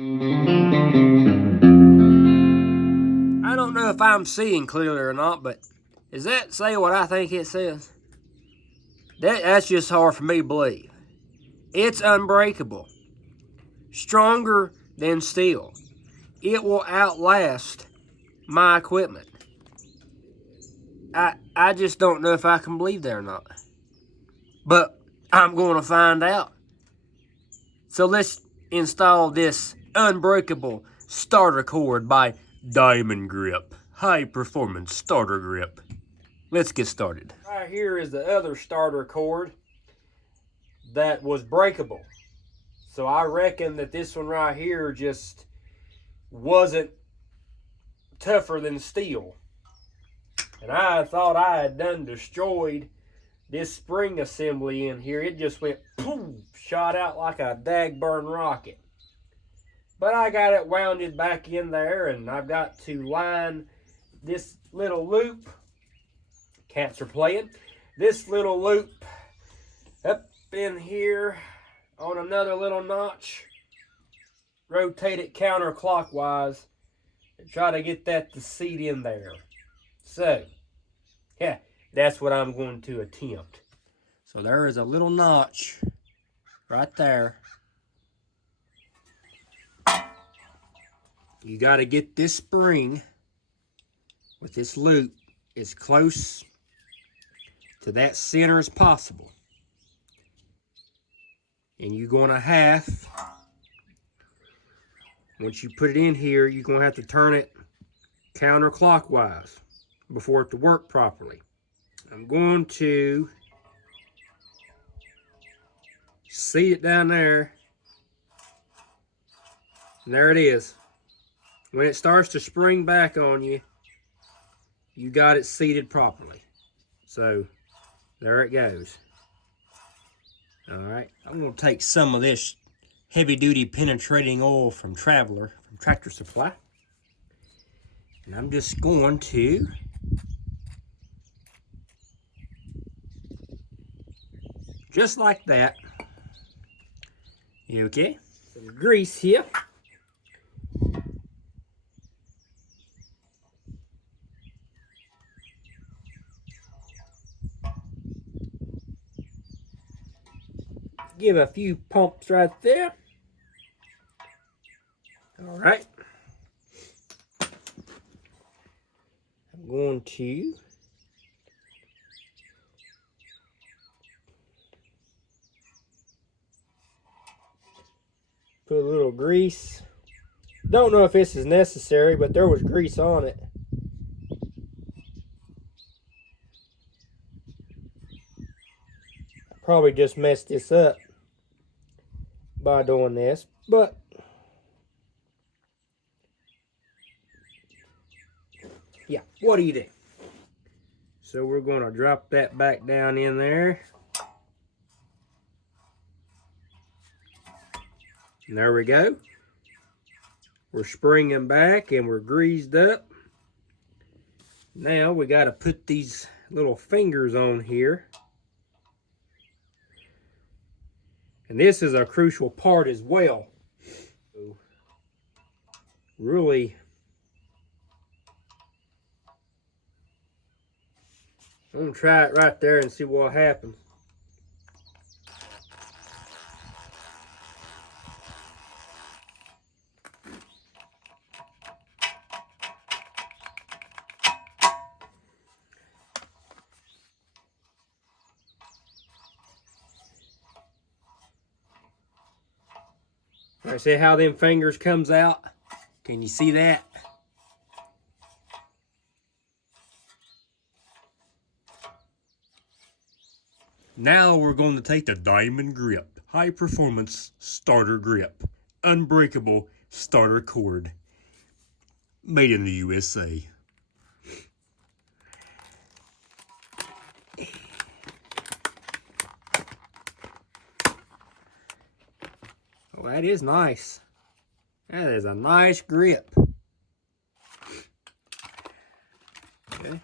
I don't know if I'm seeing clearly or not, but does that say what I think it says? That's just hard for me to believe. It's unbreakable. Stronger than steel. It will outlast my equipment. I just don't know if I can believe that or not. But I'm going to find out. So let's install this unbreakable starter cord by Diamond Grip. High performance starter grip. Let's get started. Right here is the other starter cord that was breakable. So I reckon that this one right here just wasn't tougher than steel. And I thought I had done destroyed this spring assembly in here. It just went boom, shot out like a dagburn rocket. But I got it wounded back in there, and I've got to line this little loop. Cats are playing. This little loop up in here on another little notch. Rotate it counterclockwise and try to get that to seat in there. So, yeah, that's what I'm going to attempt. So there is a little notch right there. You got to get this spring with this loop as close to that center as possible. And you're going to have, once you put it in here, you're going to have to turn it counterclockwise before it to work properly. I'm going to seat it down there. And there it is. When it starts to spring back on you, you got it seated properly. So there it goes. All right, I'm going to take some of this heavy-duty penetrating oil from Traveler, from Tractor Supply. And I'm just going to just like that. Okay, some grease here. Give a few pumps right there. All right. I'm going to put a little grease. Don't know if this is necessary, but there was grease on it. I probably just messed this up by doing this, but yeah, what do you do? So we're going to drop that back down in there. And there we go. We're springing back and we're greased up. Now we got to put these little fingers on here. And this is a crucial part as well. So really, I'm going to try it right there and see what happens. All right, see how them fingers comes out? Can you see that? Now we're going to take the Diamond Grip High Performance Starter Grip Unbreakable Starter Cord, made in the USA. Oh, that is nice. That is a nice grip. Okay.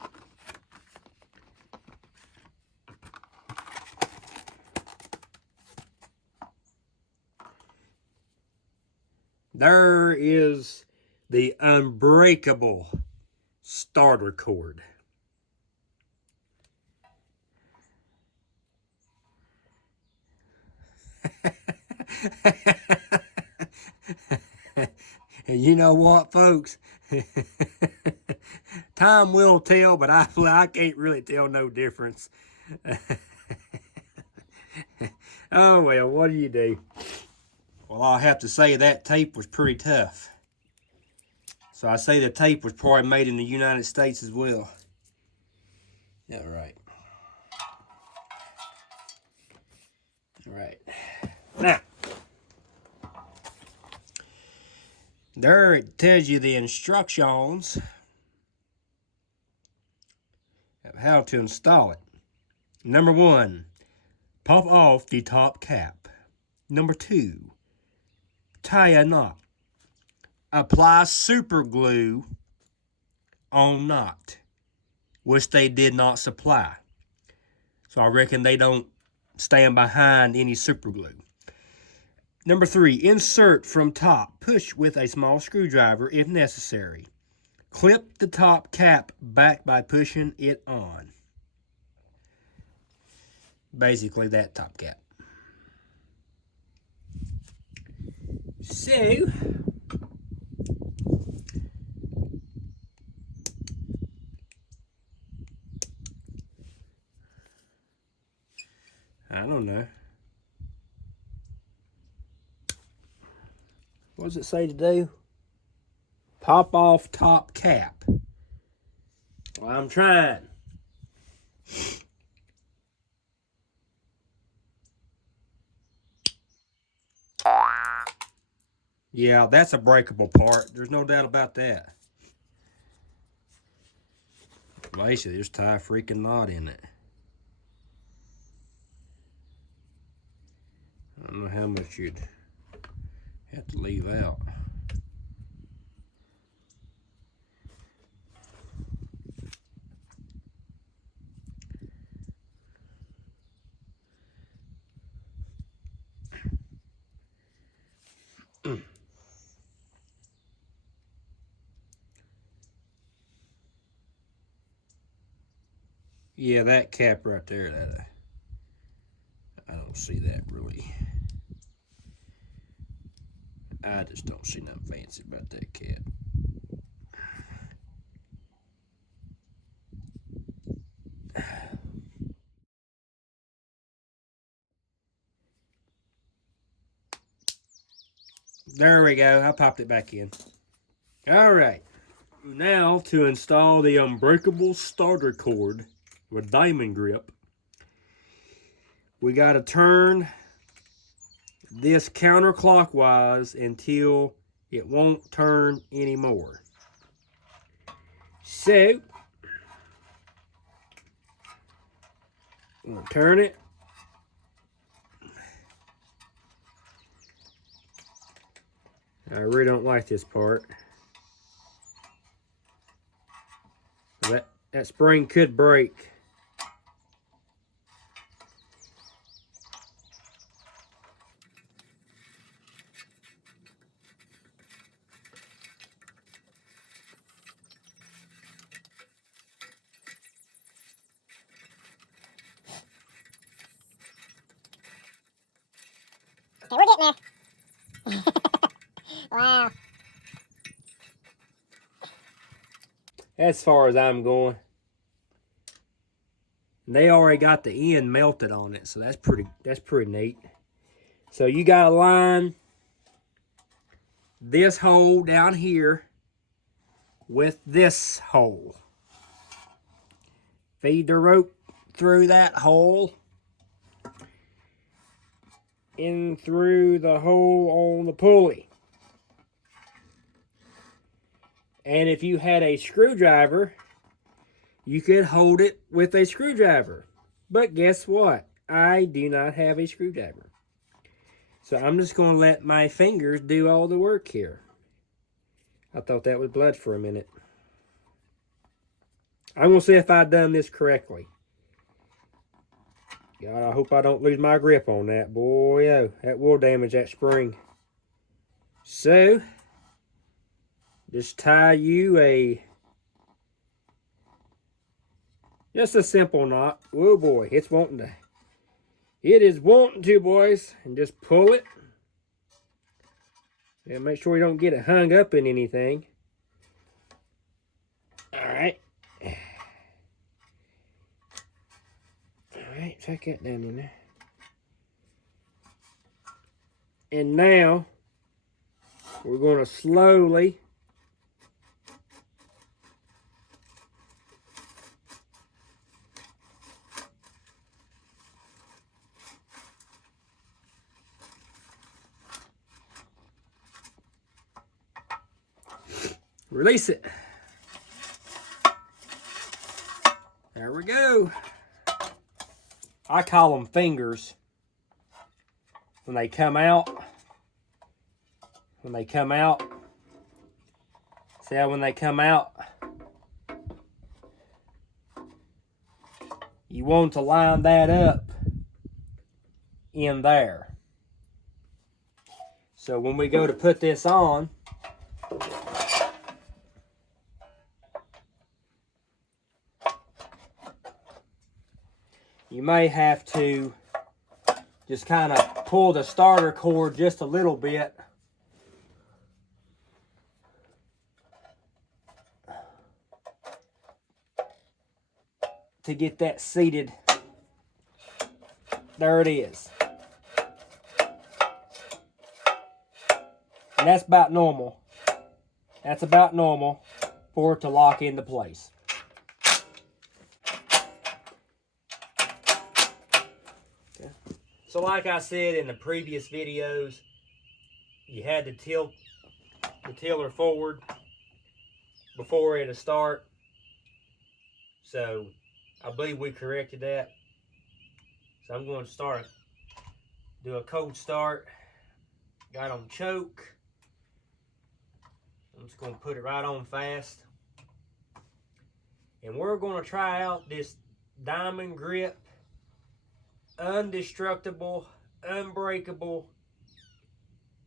There is the unbreakable starter cord. And you know what, folks? Time will tell, but I can't really tell no difference. Oh, well, what do you do? Well, I'll have to say that tape was pretty tough. So I say the tape was probably made in the United States as well. Yeah, right. All right. Now, there it tells you the instructions of how to install it. Number 1, pop off the top cap. Number 2, tie a knot. Apply super glue on knot, which they did not supply. So I reckon they don't stand behind any super glue. Number 3, insert from top. Push with a small screwdriver if necessary. Clip the top cap back by pushing it on. Basically that top cap. So, I don't know. What does it say to do? Pop off top cap. Well, I'm trying. Yeah, that's a breakable part. There's no doubt about that. Basically, just tie a freaking knot in it. I don't know how much you'd have to leave out. Yeah, that cap right there, that I don't see that really. I just don't see nothing fancy about that cap. There we go. I popped it back in. All right. Now to install the unbreakable starter cord with diamond grip, we got to turn this counterclockwise until it won't turn anymore. So, I'm going to turn it. I really don't like this part. That spring could break. Okay, we're getting there. Wow. As far as I'm going. They already got the end melted on it, so that's pretty neat. So you gotta line this hole down here with this hole. Feed the rope through that hole in through the hole on the pulley. And if you had a screwdriver, you could hold it with a screwdriver. But guess what? I do not have a screwdriver. So I'm just going to let my fingers do all the work here. I thought that was blood for a minute. I'm going to see if I've done this correctly. God, I hope I don't lose my grip on that. Boy, oh, that will damage that spring. So, just tie you just a simple knot. Oh boy, it is wanting to, boys. And just pull it. And make sure you don't get it hung up in anything. Alright. Alright, check that down in there. And now, we're going to slowly release it. There we go. I call them fingers. When they come out, see how when they come out, you want to line that up in there. So when we go to put this on, you may have to just kind of pull the starter cord just a little bit. To get that seated. There it is. And that's about normal. That's about normal for it to lock into place. Okay. So like I said in the previous videos, you had to tilt the tiller forward before it'll start. So I believe we corrected that. So I'm going to do a cold start. Got on choke. I'm just going to put it right on fast. And we're going to try out this diamond grip, indestructible, unbreakable,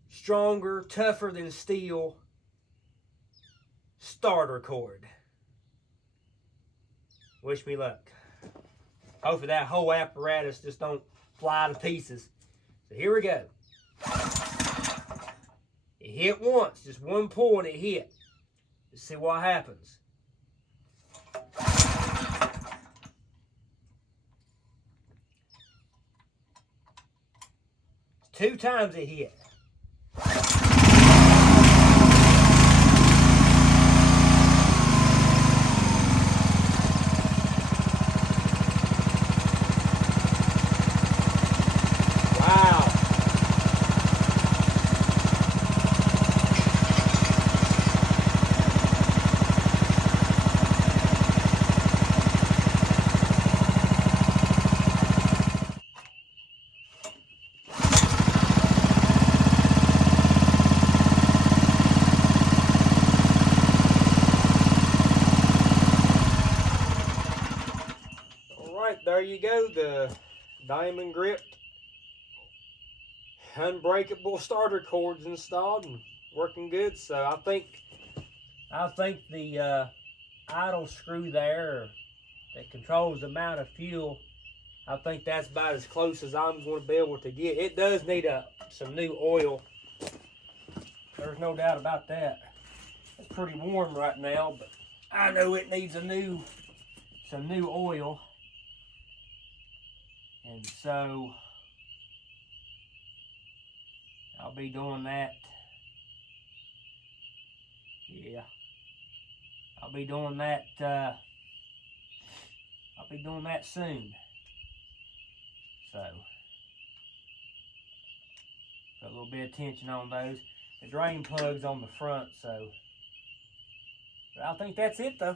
stronger, tougher than steel starter cord. Wish me luck. Hopefully that whole apparatus just don't fly to pieces. So here we go. It hit once, just one pull and it hit. Let's see what happens. Two times it hit. There you go, the diamond grip unbreakable starter cord's installed and working good. So I think the idle screw there that controls the amount of fuel, I think that's about as close as I'm going to be able to get. It does need some new oil. There's no doubt about that. It's pretty warm right now, but I know it needs some new oil. And so I'll be doing that. Yeah. I'll be doing that soon. So put a little bit of tension on those. The drain plug's on the front, so but I think that's it though.